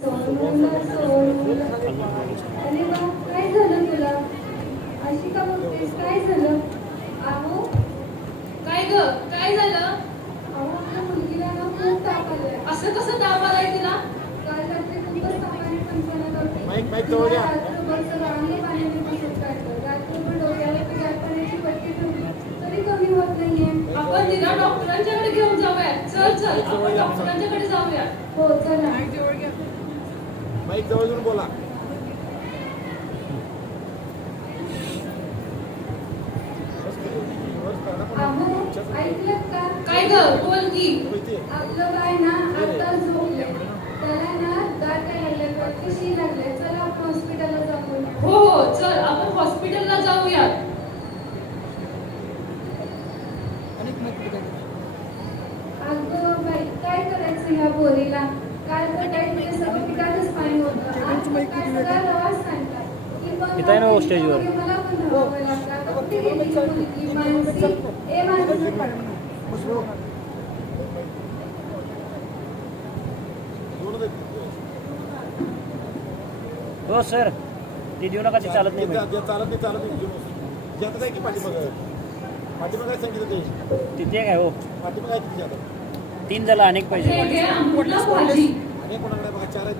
अरे वा, काय झालं तुला? अशी का बघतेस? काय झालं? अहो, काय ग? काय झालं? आपल्या मुलगीला ना खूप ताप आलाय. असं कसं ताप आलाय तिला? काल रात्री खूपच तापाने फणफणत होती. माईक जवळ घ्या. रात्रभर सगळ्यांनी पाण्याने पुसत काढलं. रात्रभर डोक्याला गार पाण्याची पट्टी ठेवली तरी कमी होत नाहीये. आपण तिला डॉक्टरांच्याकडे घेऊन जाऊया. चल चल, आपण डॉक्टरांच्याकडे जाऊया. हो चला. माईक जवळ घेऊन बोला. अहो, ऐकलत का? काय ग? बोल की. आपलं बाय ना आता झोपलंय. त्याला ना दात लागले, कशी लागले. चला आपण हॉस्पिटलला जाऊ. हो हो, चल आपण हॉस्पिटलला जाऊया. अगं बाई, काय करायचं ह्या पोरीला? काल सकाळी तिच्या सगळं पिठातच पाणी होतं. आज सकाळी सगळा रवाच सांगतात. की पण इथं आहे ना हो स्टेजवर. मला पण धावावं लागतं. आता कुठे गेली ही मुलगी? मानसी, ए मानसी. हो सर, ते देऊ नका, ते चालत नाही. चालत नाही. ज्यात आहे की पाठीमागं काय सांगितलं ते तिथे काय हो, पाठीमागं आहे किती आता 3 झाला, अनेक हे पाहिजे. घे आंबटला भाजी. अनेक कोणाकडे बघा 4 आहेत.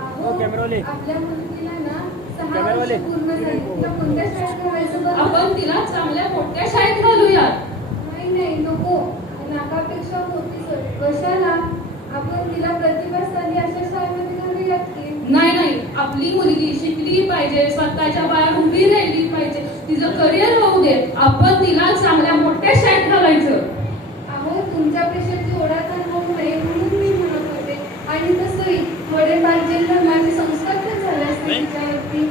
अहो, कॅमेरावाले. आपल्या मुलगीला ना 6 कॅमेरावाले. वर्ष पूर्ण झाली. तिला कोणत्या शाळेत घालायचं बरं? आपण तिला चांगल्या मोठ्या शाळेत घालूया. नाही नको. नाकापेक्षा मोठी सोय. कशाला? आपण तिला प्रतिभाशाली अशा शाळेमध्ये घालूयात की. नाही, आपली मुलगी शिकली पाहिजे, स्वतःच्या पायावर उभी राहिली पाहिजे, तिचं करिअर होऊ दे. आपण तिला चांगल्या मोठ्या शाळेत घालायचं. अहो, तुमच्या पेशाची ओढाताण होऊ नये म्हणून मी म्हणत होते. आणि तसंही वडेपार धर्माचे संस्कार पण झाले असते तिच्यावरती.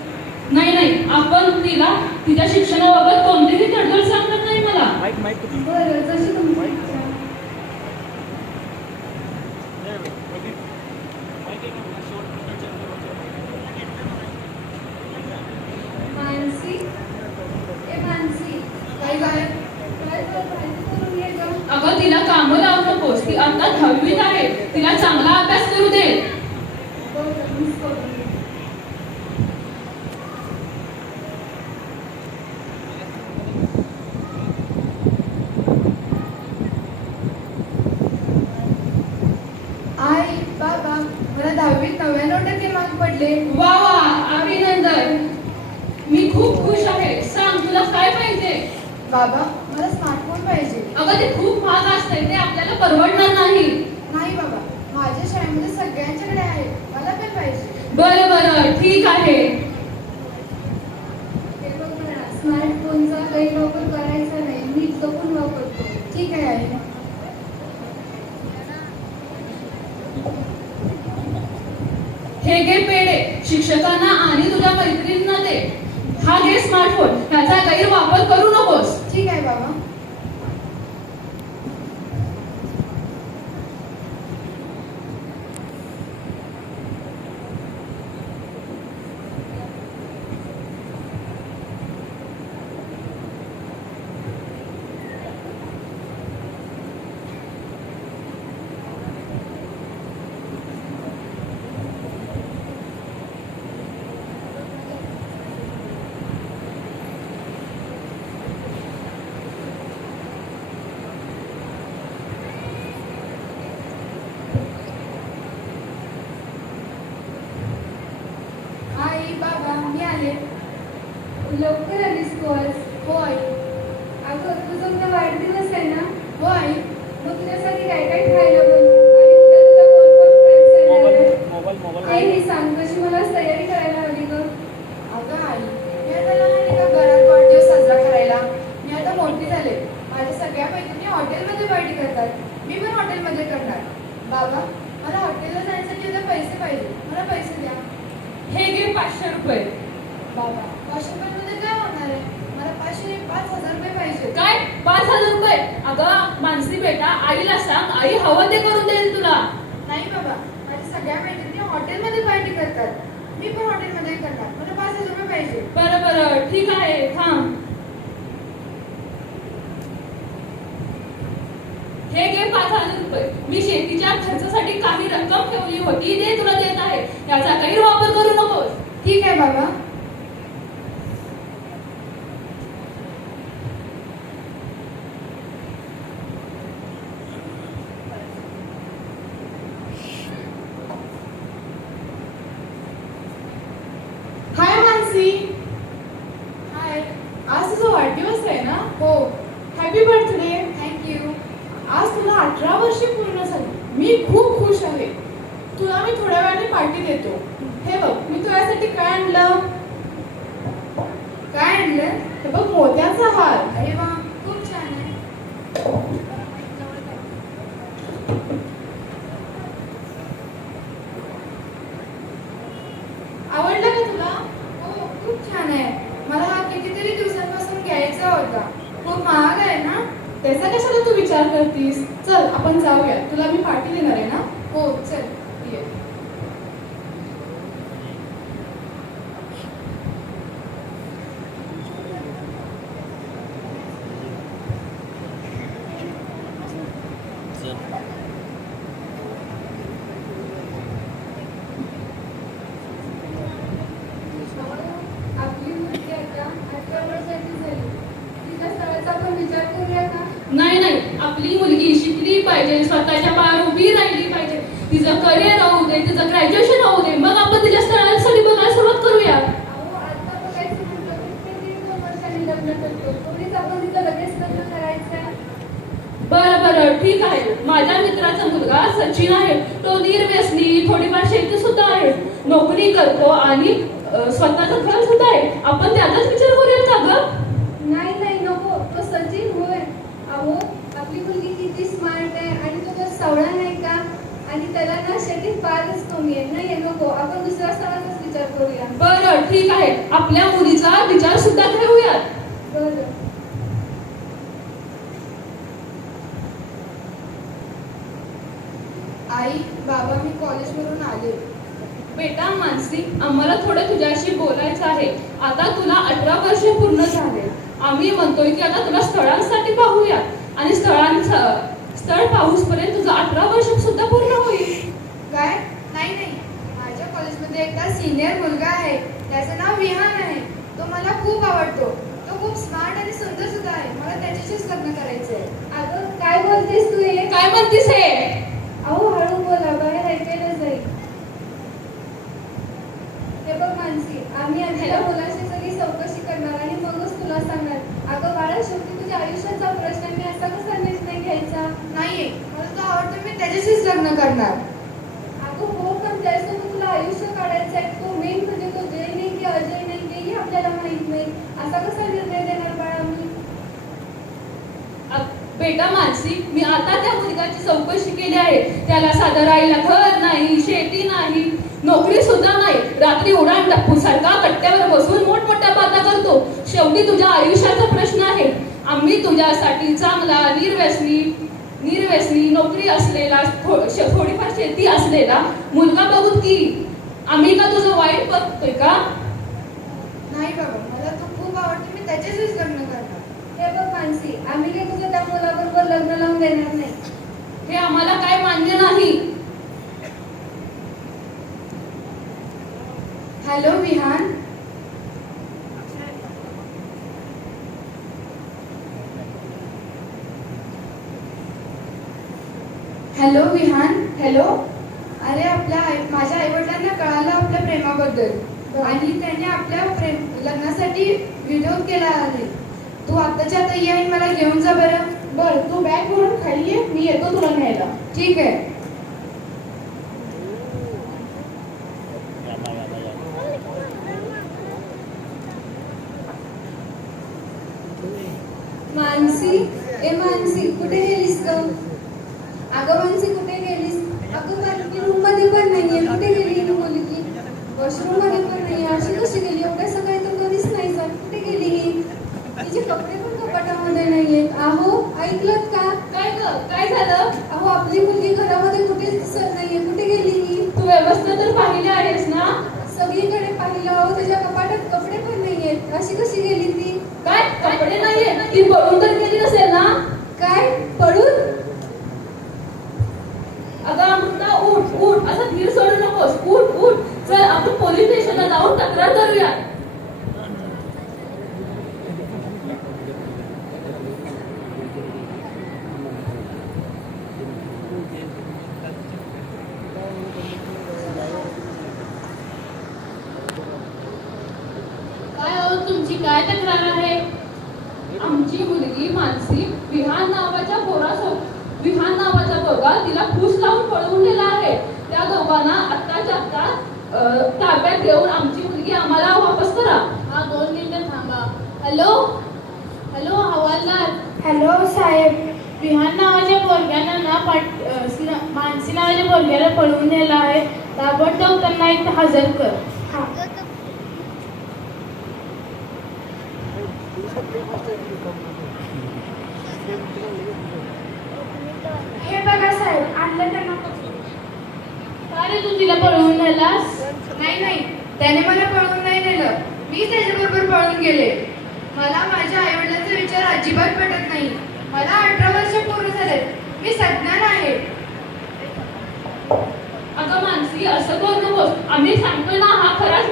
नाही, आपण तिला तिच्या शिक्षणाबाबत कोणतीही तडजोड सांगत नाही मला. माईक किती? बरं, जशी तुमची इच्छा. मानसी, ए मानसी, काय करून ये गं. अगं तिला कामं लावू नकोस, ती आता 10वीत आहे, तिला चांगला अभ्यास करू दे. बरं, मीच करून ये. आई बाबा, मला 10वीत 99% मार्क पडले. वा वा, अभिनंदन. मी खूप खुश आहे. सांग तुला काय पाहिजे? बाबा, मला स्मार्टफोन पाहिजे. अगं ते खूप महाग असते, ते आपल्याला परवडणार नाही. नाही बाबा, माझ्या शाळेमध्ये सगळ्यांच्याकडे आहे, मला पण पाहिजे. बरं ठीक आहे. हे बघ म्हणा, स्मार्टफोनचा गैरवापर करायचा नाही. नीट जपून वापरतो. ठीक आहे आई. हे घे पेढे, शिक्षकांना आणि तुझ्या मैत्रिणींना दे. हा घे स्मार्टफोन, ह्याचा गैरवापर करू नकोस. ठीक आहे बाबा. आई बाबा, मी आले. लवकर आलीस तू आज. हो आई. अगं, तुझा उद्या वाढदिवस आहे ना? हो आई. मग तुझ्यासाठी काय काय खायला बनवू? आणि उद्या तुझ्या कोण फ्रेंड्स येणार आहेत? मोबाईल आई, हे सांग, कशी मला तयारी करायला हवी गं? अगं आई, मी आता लहान आहे का घरात वाढदिवस साजरा करायला? मी आता मोठी झाले. माझ्या सगळ्या मैत्रिणी हॉटेलमध्ये पार्टी करतात, मी पण हॉटेलमध्ये करणार. बाबा, मला हॉटेलला जाण्यासाठी उद्या पैसे पाहिजे, मला पैसे द्या. हे घे 500 रुपये. बाबा, 500 रुपयांमध्ये काय होणार आहे? मला 5,000 रुपये पाहिजे. काय 5,000 रुपये? अगं मानसी बेटा, आईला सांग, आई हवं ते करून देईल तुला. नाही बाबा, माझ्या सगळ्या मैत्रिणी हॉटेलमध्ये पार्टी करतात, मी पण हॉटेलमध्ये करणार, मला 5,000 रुपये पाहिजे. बरं ठीक आहे, थांब. हे घे 5,000 रुपये. मी शेतीच्या खर्चासाठी काही ठीक आहे बाबा. हाय मानसी. हाय. आज तुझा वाढदिवस आहे ना? हो. Happy birthday. थँक्यू. आज तुला 18 वर्षे पूर्ण झाली. मी खूप खुश आहे. तुला मी थोड्या वेळाने पार्टी देतो. हे बघ, मी तुझ्यासाठी काय आणलं. काय आणलं? हे बघ, मोत्याचा हार. अरे वा, खूप छान आहे. आवडला का तुला? हो, खूप छान आहे. मला हा कितीतरी दिवसांपासून घ्यायचा होता. खूप महाग आहे ना? त्याचा कशाला तू विचार करतीस? चल आपण जाऊया. तुला मी पार्टी देणार आहे ना? हो, चल. ये. आपली मुलगी आता 18 वर्षाची झाली. तिच्या स्थळाचा आपण विचार करूया का? नाही नाही, आपली मुलगी शिकली पाहिजे, स्वतःच्या पायावर उभी राहिली पाहिजे, तिचं करिअर होऊ दे, तिचं ग्रॅज्युएशन होऊ दे, मग आपण तिच्या स्थळासाठी बघायला सुरुवात करूया. अहो, आता बघायचं म्हटलं तर ते 1-2 वर्षांनी लग्न करतो. थोडीच आपण तिचं लगेच लग्न करायचं. बरं बरं, ठीक आहे. माझ्या मित्राचा मुलगा सचिन आहे. तो निर्व्यसनी, थोडीफार शेती सुद्धा आहे, नोकरी करतो आणि स्वतःचं घर सुद्धा आहे. आपण त्याचाच विचार करूया का ग? नाही नाही, नको. तो सचिन होय. अहो, आपली मुलगी किती स्मार्ट आहे आणि तो तर सावळा नाही का? आणि त्याला ना शेतीत फारच कमी आहे. नाही नको, आपण दुसऱ्या स्थळाचाच विचार करूया. बरं ठीक आहे, आपल्या मुलीचा विचार सुद्धा ठेवूयात. बरं. आई, बाबा, मी कॉलेजवरून आले. बेटा मानसी, आम्हाला थोडं तुझ्याशी बोलायचं आहे. आता तुला 18 वर्षे पूर्ण झाले. आम्ही म्हणतोय की आता तुला स्थळांसाठी पाहूया आणि स्थळ पाहूसपर्यंत तुझं 18 वर्ष सुद्धा पूर्ण होईल. काय? नाही नाही, माझ्या कॉलेजमध्ये एकदा सिनियर मुलगा आहे. त्याचं नाव विहान आहे. तो मला खूप आवडतो. तो खूप स्मार्ट आणि सुंदर सुद्धा आहे. मला त्याच्याशीच लग्न करायचं आहे. अगं, काय बोलतेस तू हे? काय म्हणतीस हे? अहो, हळू बोला, बाहेर ऐकायला जाईल. हे बघ मानसी, आम्ही आधी त्या मुलाशी सगळी चौकशी करणार आणि मगच तुला सांगणार. अगं बाळा, शेवटी तुझ्या आयुष्याचा प्रश्न आहे. मी असा कसा निर्णय घ्यायचा? नाहीये, मला तो आवडतो. मी त्याच्याशीच लग्न करणार. अगं हो, पण त्यासोबत तुला आयुष्य काढायचं आहे. तो मेन म्हणजे तो जय नाही की अजय नाही तेही आपल्याला माहित नाही. असा कसा निर्णय देणार बाळा मी? बेटा मानसी, मी आता त्या मुलगाची चौकशी केली आहे. त्याला साधं राहायला घर नाही, शेती नाही, नोकरी सुद्धा नाही. रात्री उडान टप्पू सारखा कट्ट्यावर बसून मोठमोठ्या बाता करतो. शेवटी तुझ्या आयुष्याचा प्रश्न आहे. आम्ही तुझ्यासाठी चांगला निर्व्यसनी नोकरी असलेला, थोडीफार शेती असलेला मुलगा बघू की. आम्ही का तुझं वाईट बघतोय का? नाही बाबा, मला तो खूप आवडतो. मी त्याच्याशीच लग्न करणार. हे बघ मानसी, आम्ही काही तुझं त्या मुलाबरोबर लग्न लावून देणार नाही. हे आम्हाला काय मान्य नाही. Hello Vihaan. Hello Vihaan. Hello. अरे, माझ्या आईवडिलांना कळालं आपल्या प्रेमाबद्दल आणि त्यांनी आपल्या लग्नासाठी विरोध केला आहे. तू आत्ताच्या आता ये आणि मला घेऊन जा बरं. बर, तू बॅग भरून खाली ये, मी येतो तुला न्यायला. ठीक आहे. मानसी, ए मानसी, कुठे गेलीस ग? अगं मानसी, कुठे गेलीस? अगं बाकी रूम मध्ये पण नाहीये. कुठे गेली ही मुलगी? वॉशरूम मध्ये पण नाहीये. अशी कशी गेली? एवढ्या सकाळी तर कधीच नाही जात. कुठे गेली ही? तिचे कपडे पण कपाटामध्ये नाहीयेत. अहो, ऐकलत का? काय ग? काय झालं? अहो, आपली मुलगी घरामध्ये कुठेच दिसत नाहीये. कुठे गेली ही? तू व्यवस्था तर पाहिली आहेस ना? सगळीकडे पाहिलं. अहो, त्याच्या कपाटात कपडे पण नाहीयेत. अशी कशी गेली ती? काय कपडे नाहीये? ती पळून तर गेली नसेल ना? काय? पडून? विचार करूया. काय हो तुमची काय तक्रार आहे? आमची मुलगी मानसी विहान नावाचा पोरगा तिला फूस लावून पळवून नेला आहे. त्या दोघांना आत्ताच्या आत्ता ताब्यात घेऊन आमची मुलगी आम्हाला वापस करा. हा 2 मिनिटं थांबा. हॅलो हॅलो हवालदार. हॅलो साहेब. विहान नावाच्या पोरग्यानं मानसी नावाच्या पोरग्याला पळवून नेला आहे. ताबडतोब त्यांना इथं हजर कर. हा. हे बघा साहेब, आणलं त्यांना पकडून. का रे तू तिला पळवून नेलास? नाही त्याने मला पळवून नाही नेलं, मी त्याच्याबरोबर पळून गेले. मला माझ्या आईवडिलांचा विचार अजिबात पटत नाही. मला 18 वर्ष पूर्ण झालेत. मी सज्ञान आहे. अगं मानसी असं करू नकोस. आम्ही सांगतोय ना हा खराच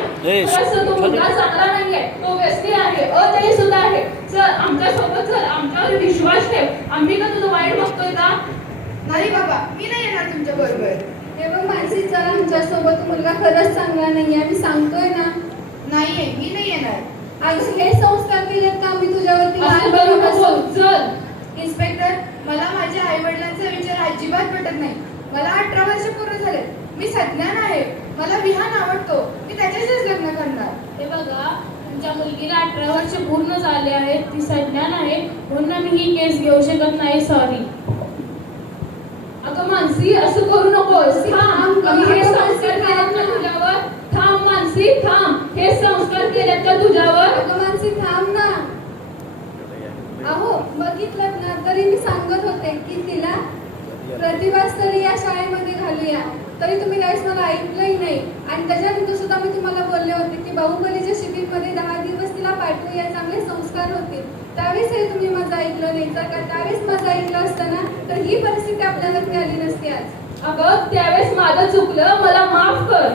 तो मुलगा चांगला नाहीये. तो व्यक्ती आहे, अदयी सुद्धा आहे. चल आमच्या सोबत चल, आमच्यावर विश्वास ठेव. आम्ही का तुझं वाईट बघतोय का? नाही बाबा, मी नाही येणार तुमच्या बरोबर. हे बघ मानसी, चल आमच्यासोबत. मुलगा खरंच चांगला नाहीये, आम्ही सांगतोय ना. नाहीये, मी नाही येणार. आई, हे संस्कार केलेत का आम्ही तुझ्यावरती? असं करू नको. चल. इन्स्पेक्टर, मला माझ्या आई वडिलांचा विचार अजिबात पटत नाही. मला 18 वर्ष पूर्ण झाले. मी सज्ञान आहे. मला विहान आवडतो. मी त्याच्याशीच लग्न करणार. हे बघा, तुमच्या मुलगीला 18 वर्ष पूर्ण झाले आहेत. ती सज्ञान आहे, म्हणून मी ही केस घेऊ शकत नाही. सॉरी. अगं मानसी असं करू नकोस. थांब, आम्ही हे संस्कार केलेत का तुझ्यावर? थांब मानसी, थांब. हे संस्कार केलेत का तुझ्यावर? अगं मानसी, थांब ना. अहो, बघितलं ना, तरी मी सांगत होते की तिला प्रतिभास्थळी या शाळेमध्ये घालूया, तरी तुम्ही त्यावेळेस मला ऐकलंही नाही. आणि त्याच्यानंतर सुद्धा मी तुम्हाला बोलले होते की बाहुबलीच्या शिबिरमध्ये 10 दिवस तिला पाठवूया, चांगले संस्कार होतील. त्यावेळेस हे तुम्ही माझं ऐकलं नाही. जर का त्यावेळेस माझं ऐकलं असतं ना, तर ही परिस्थिती आपल्यावरती आली नसती आज. अगं त्यावेळेस माझं चुकलं, मला माफ कर.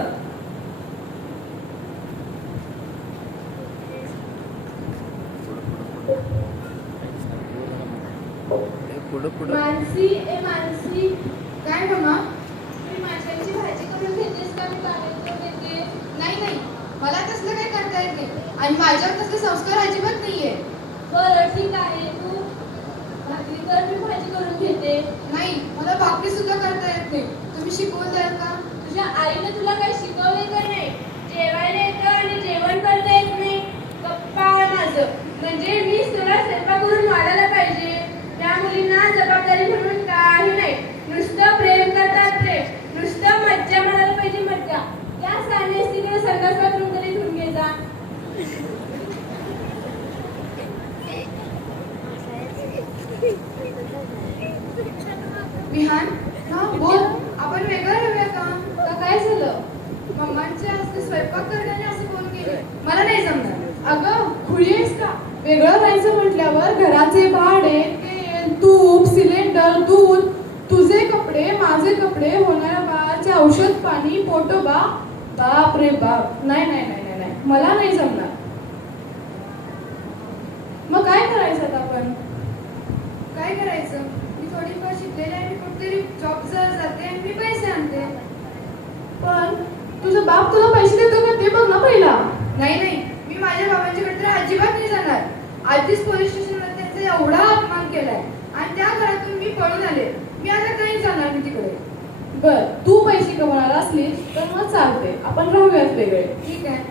मानसी, ए मानसी, काय मम्मा? मी माशांची भाजी करून घेतेस का? मी पाण्यात घेते. नाही, मला तसलं काही करता येत नाही. आणि माझ्यावर तसले संस्कार अजिबात नाहीये. बरं ठीक आहे, तू भाकरी कर, मी भाजी करून घेते. नाही, मला भाकरी सुद्धा करता येत नाही. तुम्ही शिकवून द्याल का? तुझ्या आईने तुला काही शिकवले का नाही? जेवायला येतं आणि जेवण करता येत नाही. पप्पा आहे माझं, म्हणजे मी तुला स्वयंपाक करून वाढायला पाहिजे. त्या मुलींना जबाबदारी म्हणून काही नाही. नुसतं प्रेम करतात, प्रेम. नुसतं मज्जा म्हणायला पाहिजे, मज्जा. या साने स्त्रीने संडास बाथरूम मध्ये धुवून घे जा. विहान, हा बोल. आपण वेगळं राहूया का? का काय झालं? मम्मांच्या हस्ते स्वयंपाक करण्याने असं कोण केले? मला नाही जमणार. अगं खुळी आहेस का? वेगळं राहायचं म्हटल्यावर घराचे भाडे, तेल, तूप, सिलेंडर, दूध, तुझे कपडे, माझे कपडे, होणाऱ्या बाळाचे औषध पाणी, पोटोबा. बाप रे बाप. नाही, मला नाही जमणार. मग काय करायचं आता आपण? काय करायचं? मी थोडीफार शिकलेले आहे. मी कुठेतरी जॉब जाते आणि मी पैसे आणते. पण तुझा बाप तुला पैसे देतो का ते बघ ना पहिला. नाही, मी माझ्या बाबांच्याकडे तर अजिबात नाही जाणार. आधीच पोलीस स्टेशनमध्ये त्यांचा एवढा अपमान केलाय आणि त्या घरातून मी पळून आले. मी आता काही जाणार नाही तिकडे. बर, तू पैसे कमवणार असली तर मग चालते, आपण राहूयात वेगळे. ठीक आहे.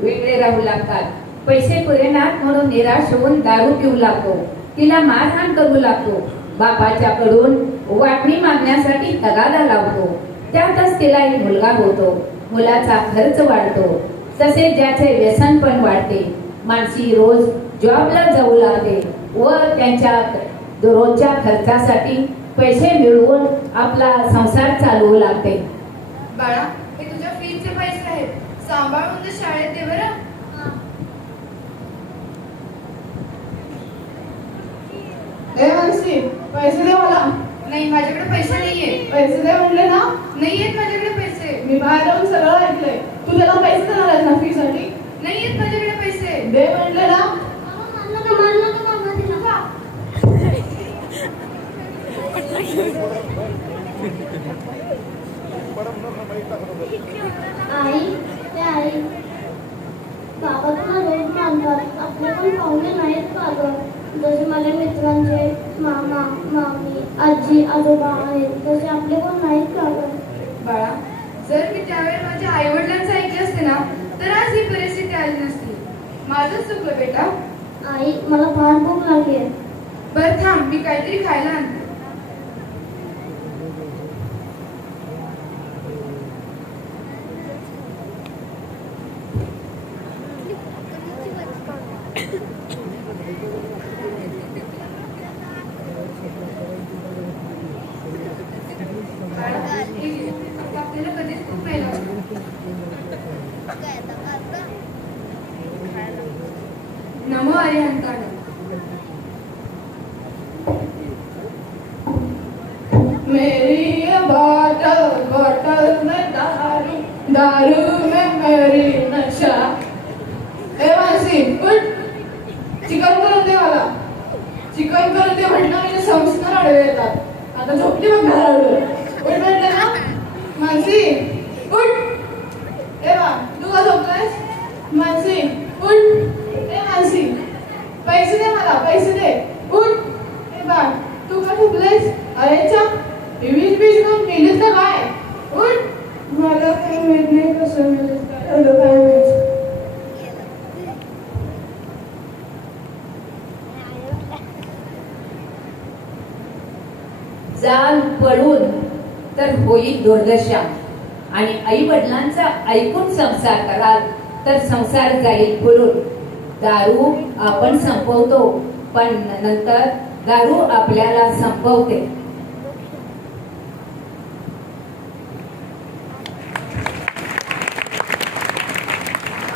वेगळे राहू लागतात. पैसे पुरेनात म्हणून निराश होऊन दारू पिऊ लागतो. तिला मारहाण करू लागतो. बापाच्याकडून वाटणी मागण्यासाठी तगादा लावतो. त्यातच तिला एक मुलगा होतो. मुलाचा खर्च वाढतो. तसे ज्याचे व्यसन पण वाढते. मानसी रोज जॉबला जाऊ लागते व त्यांच्या रोजच्या खर्चासाठी पैसे मिळवून आपला संसार चालवू लागते. बाळा, हे तुझ्या फीचे पैसे आहेत. सांभाळून ते शाळेत दे बरं. ए मानसी, पैसे दे मला. नाही, माझ्याकडे पैसे नाहीये. पैसे दे म्हणले ना. नाही येत माझ्याकडे पैसे. मी बाहेर जाऊन सगळं ऐकलंय. तू त्याला पैसे देणार आहेस ना फी साठी? नाही येत माझ्याकडे पैसे. दे म्हणले ना. आई ते आई बाबा तुला रोज मानतात. आपले पण पाहुणे नाहीत का गं? जसे माझ्या मित्रांचे मामा मामी आजी आजोबा आहेत तसे आपले पण नाहीत का गं? बाळा, जर मी त्यावेळी माझ्या आई वडिलांचं ऐकलं असते ना तर आज ही परिस्थिती आली नसती. माझंच चुकलं बेटा. आई मला फार भूक लागली आहे. बरं थांब, मी काहीतरी खायला आणते. आपल्याला कधीच खूप नाही लागत. नमो अरिहंताय. मेरी ये बॉटल में दारू, दारू में मेरी नशा. ए मानसी उठ. चिकन करून दे मला. चिकन करून दे म्हटलं म्हणजे संस्कार आडवे येतात. आता झोपली बघ घरावर. उठ म्हटलं ना. मानसी उठ. ए बा तू का झोपलायस? मानसी उठ. ए मानसी पैसे दे मला. पैसे दे. उठ. ए बा तू का झोपलायस? अरे चा बीच बीच करून मेलीस का काय? उठ. मला काही माहित नाही कसं मेलीस काय झालं काय माहित. जाल पडून तर होईल दुर्दशा आणि आई वडिलांचा ऐकून संसार कराल तर संसार जाईल फुलून. दारू आपण संपवतो पण नंतर दारू आपल्याला संपवते.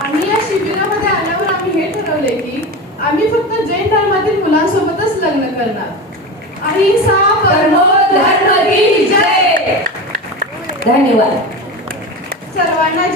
आम्ही या शिबिरामध्ये आल्यावर आम्ही हे ठरवले की आम्ही फक्त जैन धर्मातील मुलांसोबतच लग्न करणार. अहिंसा परमो धर्म की जय. धन्यवाद. सर्वांना